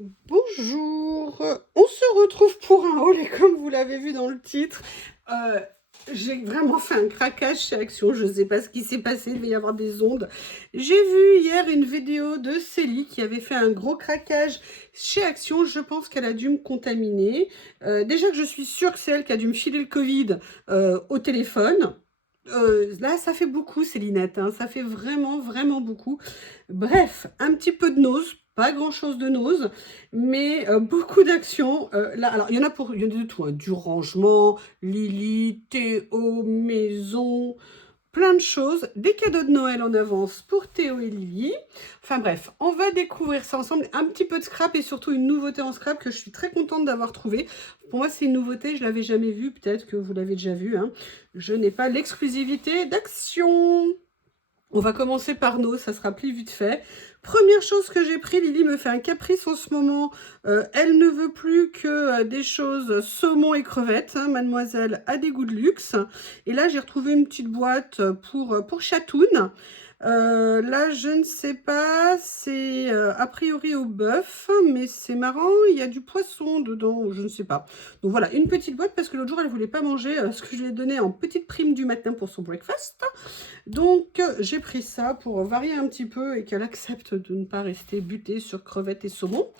Bonjour, on se retrouve pour un haul et comme vous l'avez vu dans le titre, j'ai vraiment fait un craquage chez Action. Je ne sais pas ce qui s'est passé, il devait y avoir des ondes. J'ai vu hier une vidéo de Célie qui avait fait un gros craquage chez Action. Je pense qu'elle a dû me contaminer. Déjà que je suis sûre que c'est elle qui a dû me filer le Covid au téléphone. Là, ça fait beaucoup, Célinette, hein, ça fait vraiment, vraiment beaucoup. Bref, un petit peu de nausées, pas grand-chose de nausées, mais beaucoup d'actions. Là, alors, il y en a de tout, hein, du rangement, Lily, Théo, maison, plein de choses, des cadeaux de Noël en avance pour Théo et Lily. Enfin bref, on va découvrir ça ensemble, un petit peu de scrap et surtout une nouveauté en scrap que je suis très contente d'avoir trouvée. Pour moi, c'est une nouveauté, je ne l'avais jamais vue, peut-être que vous l'avez déjà vue, hein. Je n'ai pas l'exclusivité d'Action. On va commencer par nos, ça sera plus vite fait. Première chose que j'ai pris, Lily me fait un caprice en ce moment. Elle ne veut plus que des choses saumon et crevettes, hein. Mademoiselle a des goûts de luxe. Et là, j'ai retrouvé une petite boîte pour Chatoun. Là, je ne sais pas, c'est a priori au bœuf, mais c'est marrant, il y a du poisson dedans, je ne sais pas. Donc voilà, une petite boîte parce que l'autre jour, elle ne voulait pas manger ce que je lui ai donné en petite prime du matin pour son breakfast. Donc, j'ai pris ça pour varier un petit peu et qu'elle accepte de ne pas rester butée sur crevettes et saumon.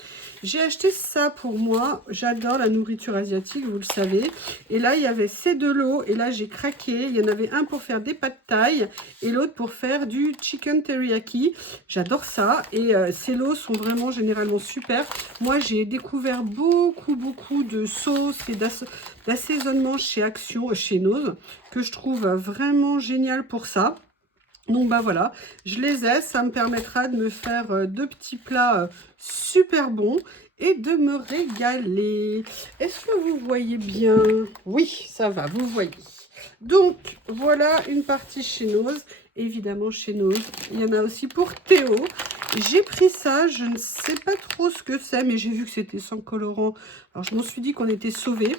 J'ai acheté ça pour moi. J'adore la nourriture asiatique, vous le savez. Et là, il y avait ces deux lots. Et là, j'ai craqué. Il y en avait un pour faire des pâtes thaï et l'autre pour faire du chicken teriyaki. J'adore ça. Et ces lots sont vraiment généralement super. Moi, j'ai découvert beaucoup de sauces et d'assaisonnement chez Action, chez Nose, que je trouve vraiment génial pour ça. Donc bah voilà, je les ai, ça me permettra de me faire deux petits plats super bons et de me régaler. Est-ce que vous voyez bien? Oui, ça va, vous voyez. Donc voilà une partie chez Nose. Évidemment chez Nose, il y en a aussi pour Théo. J'ai pris ça, je ne sais pas trop ce que c'est, mais j'ai vu que c'était sans colorant. Alors je m'en suis dit qu'on était sauvés.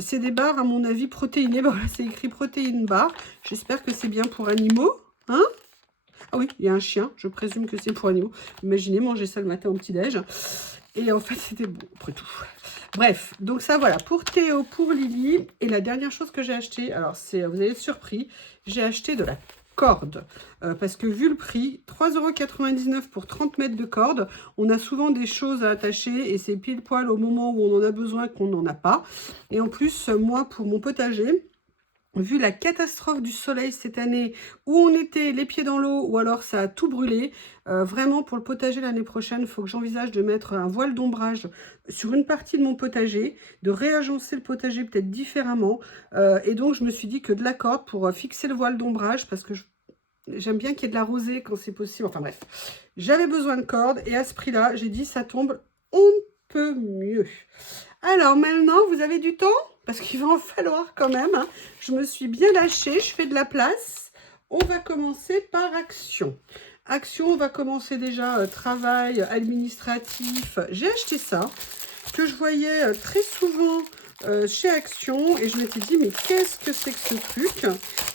C'est des barres à mon avis protéinées. Voilà, c'est écrit protéines bar. J'espère que c'est bien pour animaux. Hein? Ah oui, il y a un chien, je présume que c'est pour animaux. Imaginez manger ça le matin au petit-déj. Et en fait, c'était bon, après tout. Bref, donc ça, voilà, pour Théo, pour Lily. Et la dernière chose que j'ai acheté, alors c'est, vous allez être surpris, j'ai acheté de la corde. Parce que vu le prix, 3,99 € pour 30 mètres de corde, on a souvent des choses à attacher et c'est pile poil au moment où on en a besoin qu'on n'en a pas. Et en plus, moi, pour mon potager, vu la catastrophe du soleil cette année, où on était les pieds dans l'eau, ou alors ça a tout brûlé, vraiment pour le potager l'année prochaine, il faut que j'envisage de mettre un voile d'ombrage sur une partie de mon potager, de réagencer le potager peut-être différemment, et donc je me suis dit que de la corde pour fixer le voile d'ombrage, parce que j'aime bien qu'il y ait de la rosée quand c'est possible, enfin bref, j'avais besoin de corde, et à ce prix-là, j'ai dit ça tombe, on ne peut mieux. Alors maintenant, vous avez du temps? Parce qu'il va en falloir quand même, hein. Je me suis bien lâchée, je fais de la place. On va commencer par Action. Action, on va commencer déjà travail administratif. J'ai acheté ça, que je voyais très souvent chez Action. Et je m'étais dit, mais qu'est-ce que c'est que ce truc?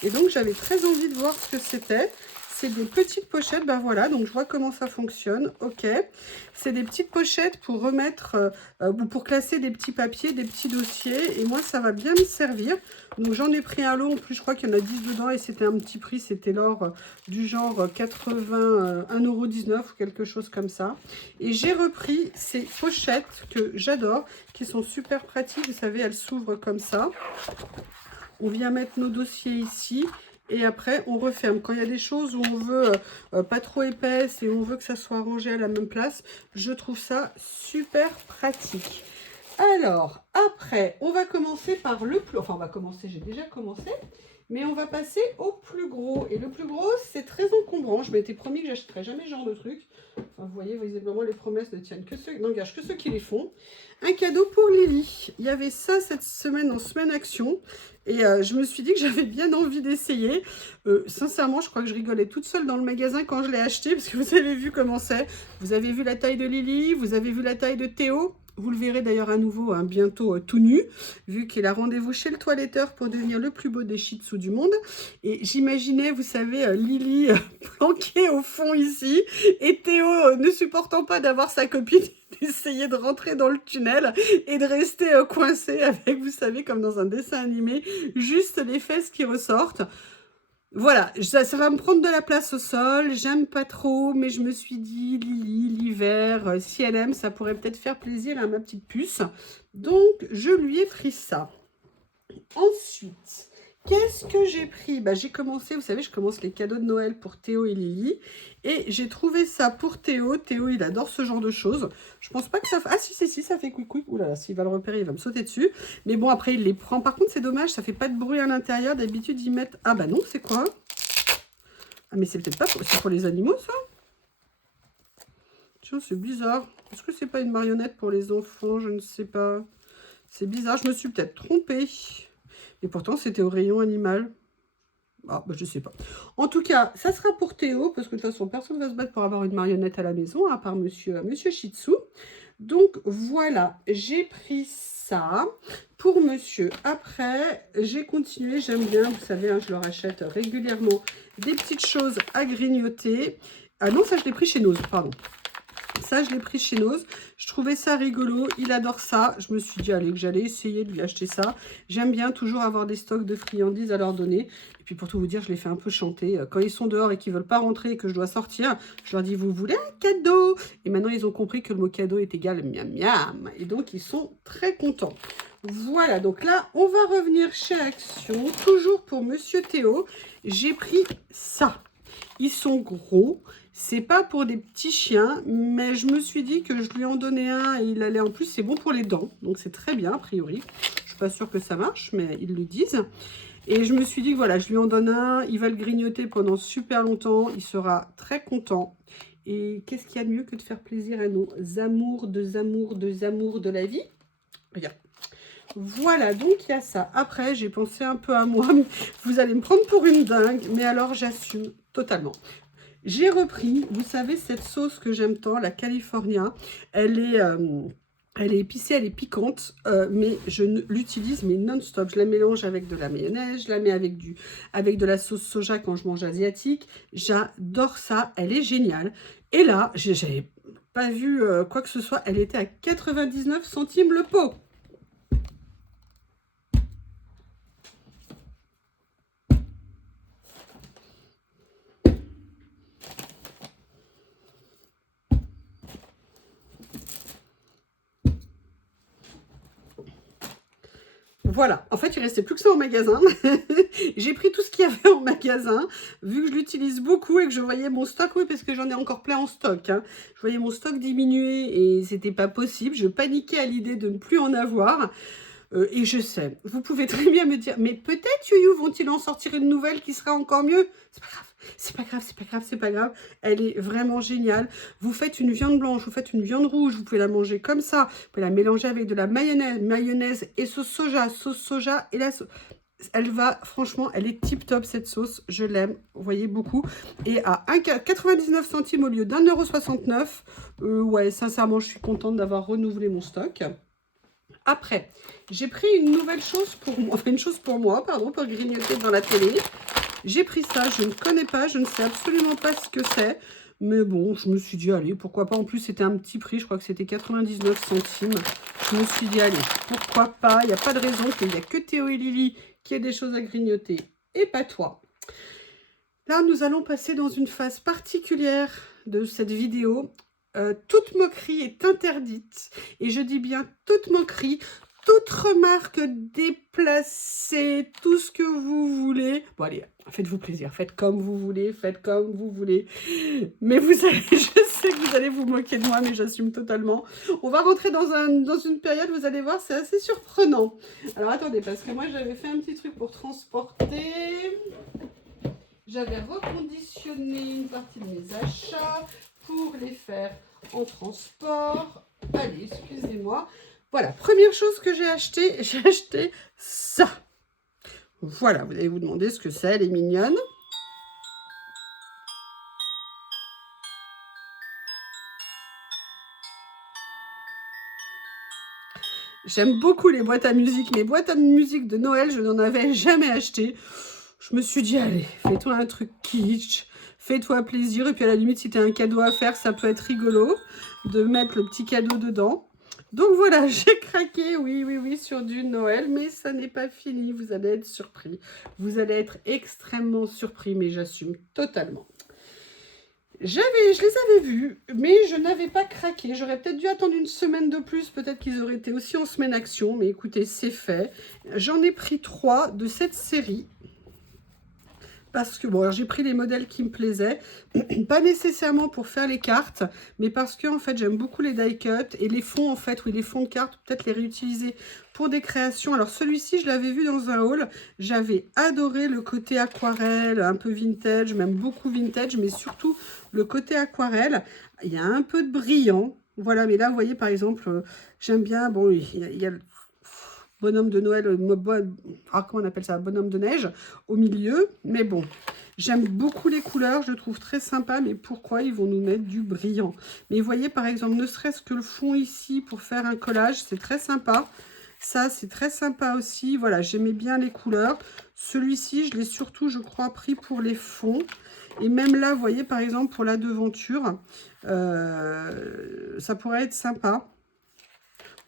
Et donc, j'avais très envie de voir ce que c'était. C'est des petites pochettes, ben voilà, donc je vois comment ça fonctionne, ok. C'est des petites pochettes pour remettre, ou pour classer des petits papiers, des petits dossiers, et moi ça va bien me servir. Donc j'en ai pris un lot, en plus je crois qu'il y en a 10 dedans, et c'était un petit prix, c'était l'or du genre 81,19 € ou quelque chose comme ça. Et j'ai repris ces pochettes que j'adore, qui sont super pratiques, vous savez, elles s'ouvrent comme ça. On vient mettre nos dossiers ici. Et après, on referme. Quand il y a des choses où on veut pas trop épaisse et on veut que ça soit rangé à la même place, je trouve ça super pratique. Alors, après, on va commencer par le plus... Enfin, on va commencer, j'ai déjà commencé. Mais on va passer au plus gros. Et le plus gros, c'est très encombrant. Je m'étais promis que j'achèterais jamais ce genre de truc. Enfin, vous voyez, visiblement, les promesses ne tiennent que ceux, n'engagent que ceux qui les font. Un cadeau pour Lily. Il y avait ça cette semaine en semaine action. Et je me suis dit que j'avais bien envie d'essayer. Sincèrement, je crois que je rigolais toute seule dans le magasin quand je l'ai acheté. Parce que vous avez vu comment c'est. Vous avez vu la taille de Lily. Vous avez vu la taille de Théo. Vous le verrez d'ailleurs à nouveau hein, bientôt tout nu, vu qu'il a rendez-vous chez le toiletteur pour devenir le plus beau des shih tzus du monde. Et j'imaginais, vous savez, Lily planquée au fond ici, et Théo ne supportant pas d'avoir sa copine, d'essayer de rentrer dans le tunnel et de rester coincé avec, vous savez, comme dans un dessin animé, juste les fesses qui ressortent. Voilà, ça va me prendre de la place au sol, j'aime pas trop, mais je me suis dit, Lily, l'hiver, si elle aime, ça pourrait peut-être faire plaisir à ma petite puce. Donc, je lui ai pris ça. Ensuite, qu'est-ce que j'ai pris? Bah, j'ai commencé, vous savez, je commence les cadeaux de Noël pour Théo et Lily. Et j'ai trouvé ça pour Théo. Théo, il adore ce genre de choses. Je pense pas que ça... Ah si, ça fait couic-couic. Ouh là là, s'il va le repérer, il va me sauter dessus. Mais bon, après, il les prend. Par contre, c'est dommage, ça fait pas de bruit à l'intérieur. D'habitude, ils mettent... Ah bah non, c'est quoi? Ah mais c'est peut-être pas... C'est pour les animaux, ça? Tiens, c'est bizarre. Est-ce que c'est pas une marionnette pour les enfants? Je ne sais pas. C'est bizarre, je me suis peut-être trompée. Et pourtant, c'était au rayon animal. Ah, bah, je sais pas. En tout cas, ça sera pour Théo, parce que de toute façon, personne ne va se battre pour avoir une marionnette à la maison, à part monsieur Shih Tzu. Donc, voilà, j'ai pris ça pour monsieur. Après, j'ai continué, j'aime bien, vous savez, hein, je leur achète régulièrement des petites choses à grignoter. Ah non, ça, je l'ai pris chez Noz, pardon. Ça, je l'ai pris chez Noz. Je trouvais ça rigolo. Il adore ça. Je me suis dit, allez, que j'allais essayer de lui acheter ça. J'aime bien toujours avoir des stocks de friandises à leur donner. Et puis, pour tout vous dire, je les fais un peu chanter. Quand ils sont dehors et qu'ils ne veulent pas rentrer et que je dois sortir, je leur dis, vous voulez un cadeau? Et maintenant, ils ont compris que le mot cadeau est égal miam miam. Et donc, ils sont très contents. Voilà, donc là, on va revenir chez Action. Toujours pour Monsieur Théo. J'ai pris ça. Ils sont gros. C'est pas pour des petits chiens, mais je me suis dit que je lui en donnais un et il allait en plus, c'est bon pour les dents. Donc c'est très bien a priori. Je suis pas sûre que ça marche, mais ils le disent. Et je me suis dit que voilà, je lui en donne un, il va le grignoter pendant super longtemps, il sera très content. Et qu'est-ce qu'il y a de mieux que de faire plaisir à nos amours de la vie? Regarde. Voilà, donc il y a ça. Après, j'ai pensé un peu à moi. Vous allez me prendre pour une dingue, mais alors j'assume totalement. J'ai repris, vous savez, cette sauce que j'aime tant, la California. Elle est épicée, elle est piquante, mais je l'utilise non-stop. Je la mélange avec de la mayonnaise, je la mets avec de la sauce soja quand je mange asiatique. J'adore ça, elle est géniale. Et là, j'avais pas vu quoi que ce soit, elle était à 99 centimes le pot. Voilà, en fait, il ne restait plus que ça au magasin. J'ai pris tout ce qu'il y avait en magasin, vu que je l'utilise beaucoup et que je voyais mon stock, oui, parce que j'en ai encore plein en stock. Hein. Je voyais mon stock diminuer et c'était pas possible. Je paniquais à l'idée de ne plus en avoir. Et je sais, vous pouvez très bien me dire, mais peut-être, Youyou, vont-ils en sortir une nouvelle qui sera encore mieux? C'est pas grave. C'est pas grave, c'est pas grave, c'est pas grave. Elle est vraiment géniale. Vous faites une viande blanche, vous faites une viande rouge, vous pouvez la manger comme ça. Vous pouvez la mélanger avec de la mayonnaise et sauce soja et la sauce. Elle va, franchement, elle est tip top cette sauce. Je l'aime, vous voyez, beaucoup. Et à 99 centimes au lieu d'1,69 €, ouais, sincèrement, je suis contente d'avoir renouvelé mon stock. Après, j'ai pris une nouvelle chose pour moi, enfin une chose pour moi, pardon, pour grignoter dans la télé. J'ai pris ça, je ne connais pas, je ne sais absolument pas ce que c'est. Mais bon, je me suis dit, allez, pourquoi pas. En plus, c'était un petit prix, je crois que c'était 99 centimes. Je me suis dit, allez, pourquoi pas. Il n'y a pas de raison qu'il n'y a que Théo et Lily qui aient des choses à grignoter et pas toi. Là, nous allons passer dans une phase particulière de cette vidéo. Toute moquerie est interdite. Et je dis bien toute moquerie. Toute remarque déplacée, tout ce que vous voulez. Bon, allez, faites-vous plaisir, faites comme vous voulez, faites comme vous voulez. Mais vous allez, je sais que vous allez vous moquer de moi, mais j'assume totalement. On va rentrer dans une période, vous allez voir, c'est assez surprenant. Alors, attendez, parce que moi, j'avais fait un petit truc pour transporter. J'avais reconditionné une partie de mes achats pour les faire en transport. Allez, excusez-moi. Voilà, première chose que j'ai acheté ça. Voilà, vous allez vous demander ce que c'est, elle est mignonne. J'aime beaucoup les boîtes à musique. Mes boîtes à musique de Noël, je n'en avais jamais acheté. Je me suis dit, allez, fais-toi un truc kitsch. Fais-toi plaisir. Et puis à la limite, si tu as un cadeau à faire, ça peut être rigolo de mettre le petit cadeau dedans. Donc voilà, j'ai craqué, oui, oui, oui, sur du Noël, mais ça n'est pas fini. Vous allez être surpris. Vous allez être extrêmement surpris, mais j'assume totalement. Je les avais vus, mais je n'avais pas craqué. J'aurais peut-être dû attendre une semaine de plus. Peut-être qu'ils auraient été aussi en semaine action. Mais écoutez, c'est fait. J'en ai pris 3 de cette série. Parce que, bon, j'ai pris les modèles qui me plaisaient. Pas nécessairement pour faire les cartes, mais parce que, en fait, j'aime beaucoup les die cut. Et les fonds, en fait, oui, les fonds de cartes, peut-être les réutiliser pour des créations. Alors, celui-ci, je l'avais vu dans un haul. J'avais adoré le côté aquarelle, un peu vintage, même beaucoup vintage, mais surtout le côté aquarelle. Il y a un peu de brillant. Voilà, mais là, vous voyez, par exemple, j'aime bien, bon, il y a le bonhomme de Noël, comment on appelle ça, bonhomme de neige au milieu, mais bon, j'aime beaucoup les couleurs, je le trouve très sympa, mais pourquoi ils vont nous mettre du brillant? Mais vous voyez, par exemple, ne serait-ce que le fond ici pour faire un collage, c'est très sympa. Ça, c'est très sympa aussi. Voilà, j'aimais bien les couleurs. Celui-ci, je l'ai surtout, je crois, pris pour les fonds. Et même là, vous voyez, par exemple, pour la devanture, ça pourrait être sympa.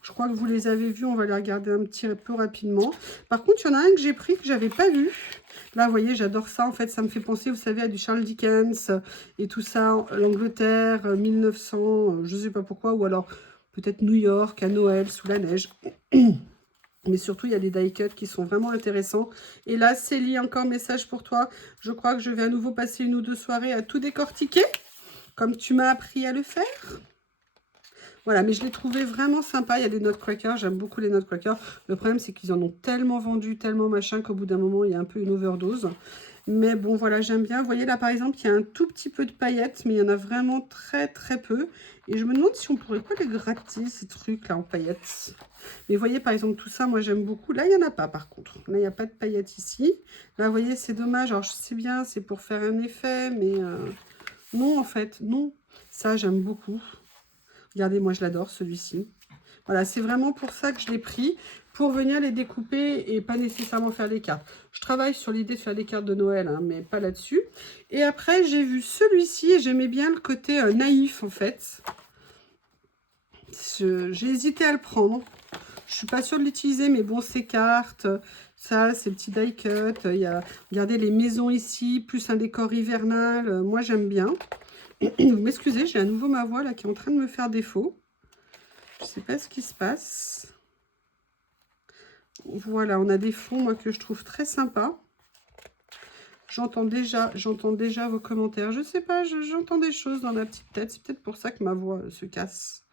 Je crois que vous les avez vus, on va les regarder un petit peu rapidement. Par contre, il y en a un que j'ai pris que je n'avais pas vu. Là, vous voyez, j'adore ça. En fait, ça me fait penser, vous savez, à du Charles Dickens et tout ça. L'Angleterre, 1900, je ne sais pas pourquoi. Ou alors, peut-être New York, à Noël, sous la neige. Mais surtout, il y a des die cuts qui sont vraiment intéressants. Et là, Célie, encore message pour toi. Je crois que je vais à nouveau passer 1 ou 2 soirées à tout décortiquer, comme tu m'as appris à le faire. Voilà, mais je l'ai trouvé vraiment sympa. Il y a des nutcrackers, j'aime beaucoup les nutcrackers. Le problème, c'est qu'ils en ont tellement vendu, tellement machin, qu'au bout d'un moment, il y a un peu une overdose. Mais bon, voilà, j'aime bien. Vous voyez, là, par exemple, il y a un tout petit peu de paillettes, mais il y en a vraiment très, très peu. Et je me demande si on pourrait pas les gratter, ces trucs-là, en paillettes. Mais vous voyez, par exemple, tout ça, moi, j'aime beaucoup. Là, il n'y en a pas, par contre. Là, il n'y a pas de paillettes ici. Là, vous voyez, c'est dommage. Alors, je sais bien, c'est pour faire un effet, mais non, en fait, non. Ça, j'aime beaucoup. Regardez, moi je l'adore celui-ci. Voilà, c'est vraiment pour ça que je l'ai pris, pour venir les découper et pas nécessairement faire les cartes. Je travaille sur l'idée de faire des cartes de Noël, hein, mais pas là-dessus. Et après, j'ai vu celui-ci et j'aimais bien le côté naïf en fait. J'ai hésité à le prendre. Je suis pas sûre de l'utiliser, mais bon, ces cartes, ça, ces petits die cut. Il y a, regardez les maisons ici, plus un décor hivernal. Moi, j'aime bien. Vous m'excusez, j'ai à nouveau ma voix là qui est en train de me faire défaut. Je ne sais pas ce qui se passe. Voilà, on a des fonds moi, que je trouve très sympas. J'entends déjà vos commentaires. Je ne sais pas, j'entends des choses dans ma petite tête. C'est peut-être pour ça que ma voix se casse.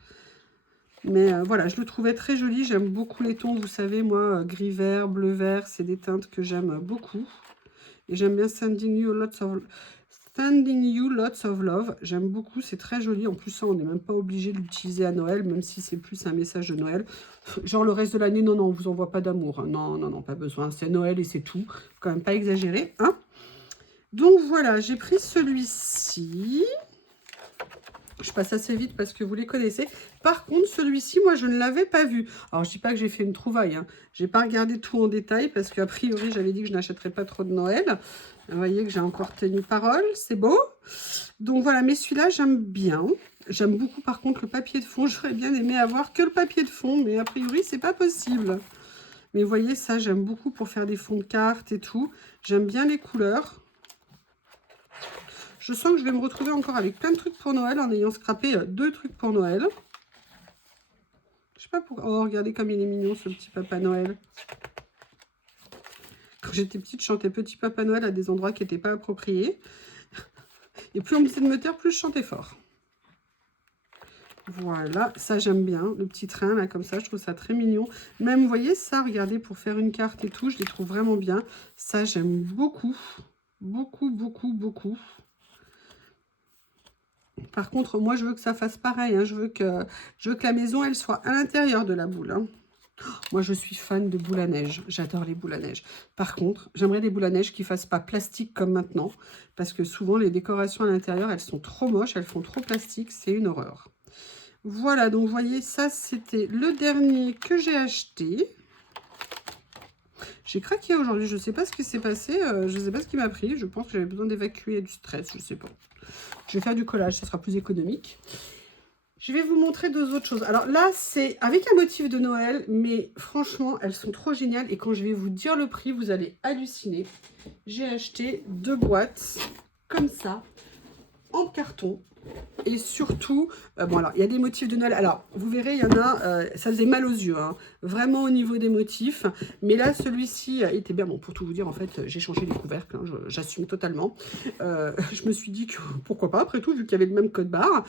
Mais voilà, je le trouvais très joli. J'aime beaucoup les tons, vous savez, moi, gris-vert, bleu-vert, c'est des teintes que j'aime beaucoup. Et j'aime bien Sending You Lots of Love. J'aime beaucoup, c'est très joli. En plus, ça, on n'est même pas obligé de l'utiliser à Noël, même si c'est plus un message de Noël. Genre le reste de l'année, non, non, on vous envoie pas d'amour. Non, non, non, pas besoin. C'est Noël et c'est tout. Faut quand même pas exagérer, hein. Donc voilà, j'ai pris celui-ci. Je passe assez vite parce que vous les connaissez. Par contre, celui-ci, moi, je ne l'avais pas vu. Alors, je ne dis pas que j'ai fait une trouvaille. Hein. Je n'ai pas regardé tout en détail parce qu'a priori, j'avais dit que je n'achèterais pas trop de Noël. Vous voyez que j'ai encore tenu parole. C'est beau. Donc, voilà. Mais celui-là, j'aime bien. J'aime beaucoup, par contre, le papier de fond. J'aurais bien aimé avoir que le papier de fond. Mais a priori, c'est pas possible. Mais vous voyez, ça, j'aime beaucoup pour faire des fonds de cartes et tout. J'aime bien les couleurs. Je sens que je vais me retrouver encore avec plein de trucs pour Noël en ayant scrappé 2 trucs pour Noël. Je sais pas pourquoi. Oh, regardez comme il est mignon ce petit Papa Noël. Quand j'étais petite, je chantais Petit Papa Noël à des endroits qui n'étaient pas appropriés. Et plus on me disait de me taire, plus je chantais fort. Voilà, ça j'aime bien. Le petit train là comme ça, je trouve ça très mignon. Même, vous voyez ça, regardez, pour faire une carte et tout, je les trouve vraiment bien. Ça j'aime beaucoup. Beaucoup, beaucoup, beaucoup. Par contre, moi, je veux que ça fasse pareil. Hein. Je veux que la maison, elle soit à l'intérieur de la boule. Hein. Moi, je suis fan de boules à neige. J'adore les boules à neige. Par contre, j'aimerais des boules à neige qui ne fassent pas plastique comme maintenant. Parce que souvent, les décorations à l'intérieur, elles sont trop moches. Elles font trop plastique. C'est une horreur. Voilà, donc vous voyez, ça, c'était le dernier que j'ai acheté. J'ai craqué aujourd'hui, je ne sais pas ce qui s'est passé, je ne sais pas ce qui m'a pris. Je pense que j'avais besoin d'évacuer du stress, je ne sais pas. Je vais faire du collage, ça sera plus économique. Je vais vous montrer deux autres choses. Alors là, c'est avec un motif de Noël, mais franchement, elles sont trop géniales. Et quand je vais vous dire le prix, vous allez halluciner. J'ai acheté 2 boîtes comme ça, en carton. Et surtout, bon alors, il y a des motifs de Noël. Alors, vous verrez, il y en a, ça faisait mal aux yeux, hein, vraiment au niveau des motifs. Mais là, celui-ci était bien. Bon, pour tout vous dire, en fait, j'ai changé les couvercles, hein, j'assume totalement. Je me suis dit que, pourquoi pas, après tout, vu qu'il y avait le même code barre.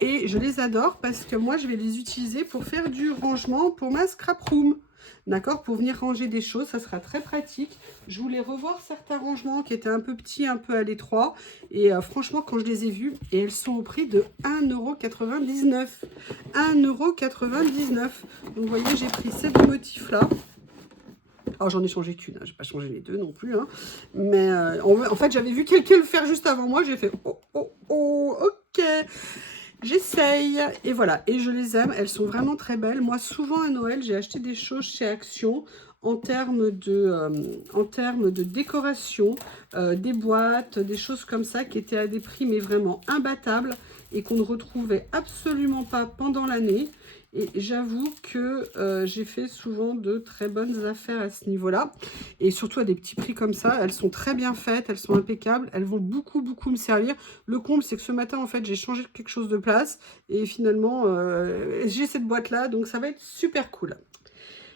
Et je les adore parce que moi, je vais les utiliser pour faire du rangement pour ma scrap room. D'accord, pour venir ranger des choses, ça sera très pratique. Je voulais revoir certains rangements qui étaient un peu petits, un peu à l'étroit. Et franchement, quand je les ai vus, et elles sont au prix de 1,99 €. 1,99 €. Donc, vous voyez, j'ai pris ces deux motifs-là. Alors, j'en ai changé qu'une, hein. Je n'ai pas changé les deux non plus. Hein. Mais en fait, j'avais vu quelqu'un le faire juste avant moi. J'ai fait, oh, oh, oh, ok. J'essaye, et voilà, et je les aime, elles sont vraiment très belles. Moi, souvent à Noël, j'ai acheté des choses chez Action en termes de décoration, des boîtes, des choses comme ça qui étaient à des prix mais vraiment imbattables et qu'on ne retrouvait absolument pas pendant l'année. Et j'avoue que j'ai fait souvent de très bonnes affaires à ce niveau-là. Et surtout à des petits prix comme ça. Elles sont très bien faites, elles sont impeccables. Elles vont beaucoup, beaucoup me servir. Le comble, c'est que ce matin, en fait, j'ai changé quelque chose de place. Et finalement, j'ai cette boîte-là. Donc, ça va être super cool.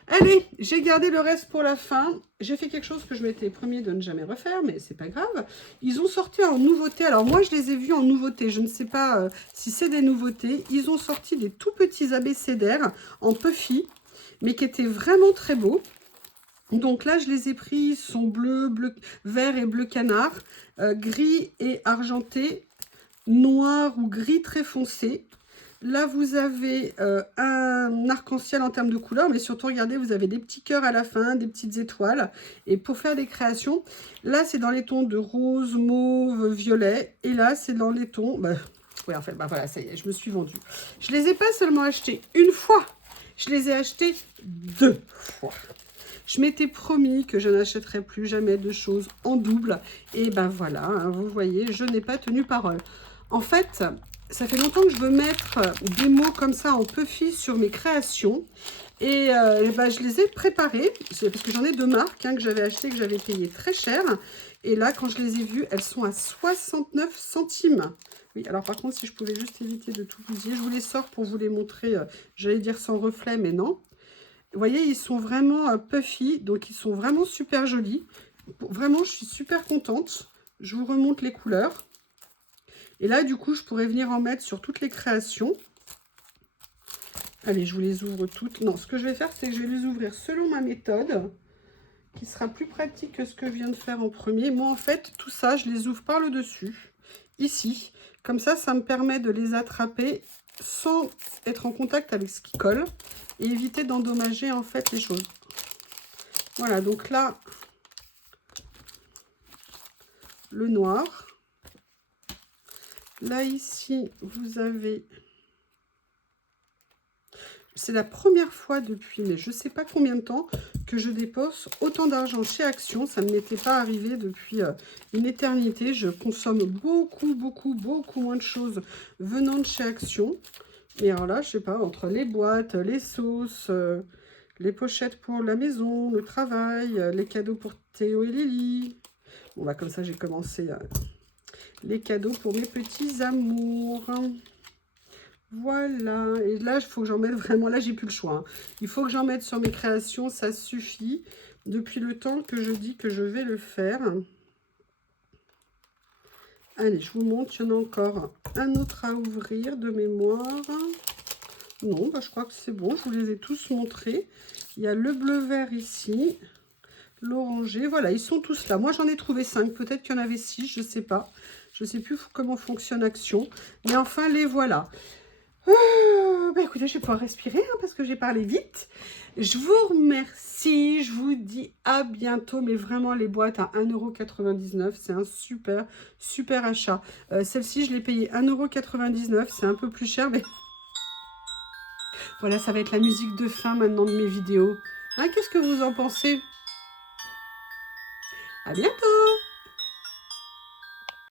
Allez, j'ai gardé le reste pour la fin. J'ai fait quelque chose que je m'étais promis de ne jamais refaire, mais c'est pas grave. Ils ont sorti en nouveauté. Alors moi, je les ai vus en nouveauté. Je ne sais pas si c'est des nouveautés. Ils ont sorti des tout petits abécédaires en puffy, mais qui étaient vraiment très beaux. Donc là, je les ai pris. Ils sont bleus, bleu, vert et bleu canard, gris et argenté, noir ou gris très foncé. Là, vous avez un arc-en-ciel en termes de couleurs, mais surtout, regardez, vous avez des petits cœurs à la fin, des petites étoiles. Et pour faire des créations, là, c'est dans les tons de rose, mauve, violet. Et là, c'est dans les tons... oui, en fait, voilà, ça y est, je me suis vendue. Je ne les ai pas seulement achetés une fois, je les ai achetés 2 fois. Je m'étais promis que je n'achèterais plus jamais de choses en double. Et ben voilà, hein, vous voyez, je n'ai pas tenu parole. En fait... ça fait longtemps que je veux mettre des mots comme ça en puffy sur mes créations. Et je les ai préparés, parce que j'en ai 2 marques hein, que j'avais achetées, que j'avais payé très cher. Et là, quand je les ai vues, elles sont à 69 centimes. Oui, alors par contre, si je pouvais juste éviter de tout bousiller, je vous les sors pour vous les montrer, j'allais dire sans reflet, mais non. Vous voyez, ils sont vraiment puffy, donc ils sont vraiment super jolis. Vraiment, je suis super contente. Je vous remonte les couleurs. Et là, du coup, je pourrais venir en mettre sur toutes les créations. Allez, je vous les ouvre toutes. Non, ce que je vais faire, c'est que je vais les ouvrir selon ma méthode, qui sera plus pratique que ce que je viens de faire en premier. Moi, en fait, tout ça, je les ouvre par le dessus, ici. Comme ça, ça me permet de les attraper sans être en contact avec ce qui colle et éviter d'endommager, en fait, les choses. Voilà, donc là, le noir. Là, ici, vous avez... c'est la première fois depuis, mais je ne sais pas combien de temps, que je dépense autant d'argent chez Action. Ça ne m'était pas arrivé depuis une éternité. Je consomme beaucoup, beaucoup, beaucoup moins de choses venant de chez Action. Et alors là, je ne sais pas, entre les boîtes, les sauces, les pochettes pour la maison, le travail, les cadeaux pour Théo et Lily. Bon, bah, comme ça, j'ai commencé... les cadeaux pour mes petits amours. Voilà. Et là, il faut que j'en mette vraiment... là, j'ai plus le choix. Hein. Il faut que j'en mette sur mes créations. Ça suffit. Depuis le temps que je dis que je vais le faire. Allez, je vous montre. Il y en a encore un autre à ouvrir de mémoire. Non, bah, je crois que c'est bon. Je vous les ai tous montrés. Il y a le bleu-vert ici. L'orangé. Voilà, ils sont tous là. Moi, j'en ai trouvé 5. Peut-être qu'il y en avait 6. Je ne sais pas. Je ne sais plus comment fonctionne Action. Mais enfin, les voilà. Écoutez, je vais pouvoir respirer hein, parce que j'ai parlé vite. Je vous remercie. Je vous dis à bientôt. Mais vraiment, les boîtes à 1,99 €. C'est un super, super achat. Celle-ci, je l'ai payée 1,99 €. C'est un peu plus cher. Mais voilà, ça va être la musique de fin maintenant de mes vidéos. Hein, qu'est-ce que vous en pensez ? À bientôt!